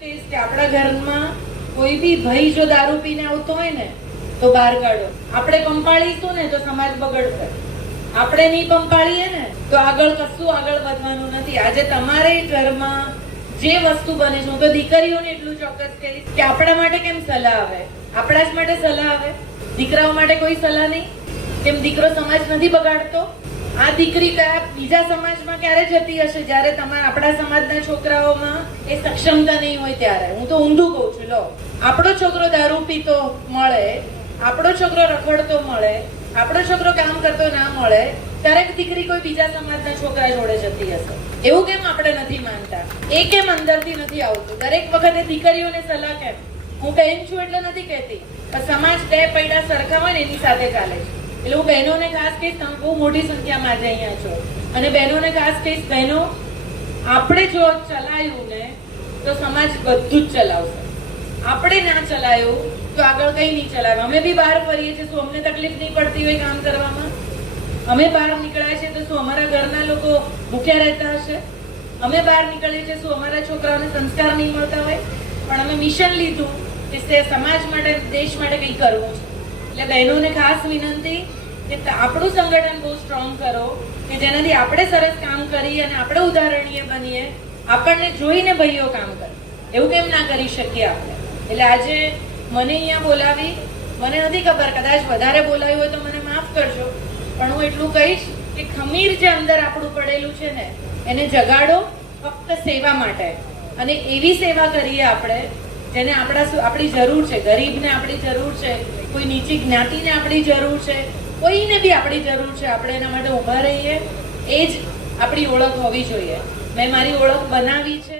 કે આપણા ઘરમાં કોઈ બી ભાઈ જો દારૂ પીને આવતો હોય ને તો બહાર કાઢો. આપણે પંપાળીશું ને તો સમાજ બગડશે. આપણે નહીં પંપાળીએ ને તો આગળ વધવાનું નથી. આજે તમારે ઘરમાં જે વસ્તુ બને છે, હું તો દીકરીઓને એટલું ચોક્કસ કહીશ કે આપણા માટે કેમ સલાહ આવે? આપણા જ માટે સલાહ આવે, દીકરાઓ માટે કોઈ સલાહ નહીં. કેમ દીકરો સમાજ નથી બગાડતો? આ દીકરી કયા બીજા સમાજમાં ક્યારે જતી હશે જ્યારે આપણા સમાજના છોકરાઓમાં એ સક્ષમતા નહીં હોય ત્યારે? હું તો ઊંધું કહું છું. લો, આપણો છોકરો દારૂ પીતો મળે, આપણો છોકરો રખડતો મળે, આપણો છોકરો કામ કરતો ના મળે, ત્યારે દીકરી કોઈ બીજા સમાજના છોકરા જોડે જતી હશે. એવું કેમ આપણે નથી માનતા? એ કેમ અંદરથી નથી આવતું? દરેક વખતે દીકરીઓને સલાહ કેમ? હું બહેન છું એટલે નથી કહેતી, સમાજ બે પૈડા સરખા હોય ને એની સાથે ચાલે છે. એટલે હું બહેનોને ખાસ કહીશ, તમે બહુ મોટી સંખ્યામાં આજે અહીંયા છો, અને બહેનોને ખાસ કહીશ, બહેનો, આપણે જો ચલાયું ને તો સમાજ બધું જ ચલાવશે. આપણે ના ચલાયું તો આગળ કઈ નહીં ચલાવે. અમે બી બહાર ફરીએ છીએ, શું અમને તકલીફ નહીં પડતી હોય કામ કરવામાં? અમે બહાર નીકળ્યા છીએ તો શું અમારા ઘરના લોકો ભૂખ્યા રહેતા હશે? અમે બહાર નીકળીએ છીએ, શું અમારા છોકરાઓને સંસ્કાર નહીં મળતા હોય? પણ અમે મિશન લીધું કે સમાજ માટે, દેશ માટે કંઈ કરવું છે. એટલે બહેનોને ખાસ વિનંતી કે આપણું સંગઠન બહુ સ્ટ્રોંગ કરો કે જેનાથી આપણે સરસ કામ કરીએ અને આપણે ઉદાહરણીય બનીએ. આપણને જોઈને ભાઈઓ કામ કરે, એવું કેમ ના કરી શકીએ આપણે? એટલે આજે મને અહીંયા બોલાવી, મને નથી ખબર, કદાચ વધારે બોલાવ્યું હોય તો મને માફ કરજો, પણ હું એટલું કહીશ કે ખમીર જે અંદર આપણું પડેલું છે ને એને જગાડો, ફક્ત સેવા માટે. અને એવી સેવા કરીએ આપણે જેને આપણી જરૂર છે. ગરીબને આપણી જરૂર છે, કોઈ નીચી જ્ઞાતિને આપણી જરૂર છે, કોઈને બી આપણી જરૂર છે. આપણે એના માટે ઊભા રહીએ, એ જ આપણી ઓળખ હોવી જોઈએ. મેં મારી ઓળખ બનાવી છે.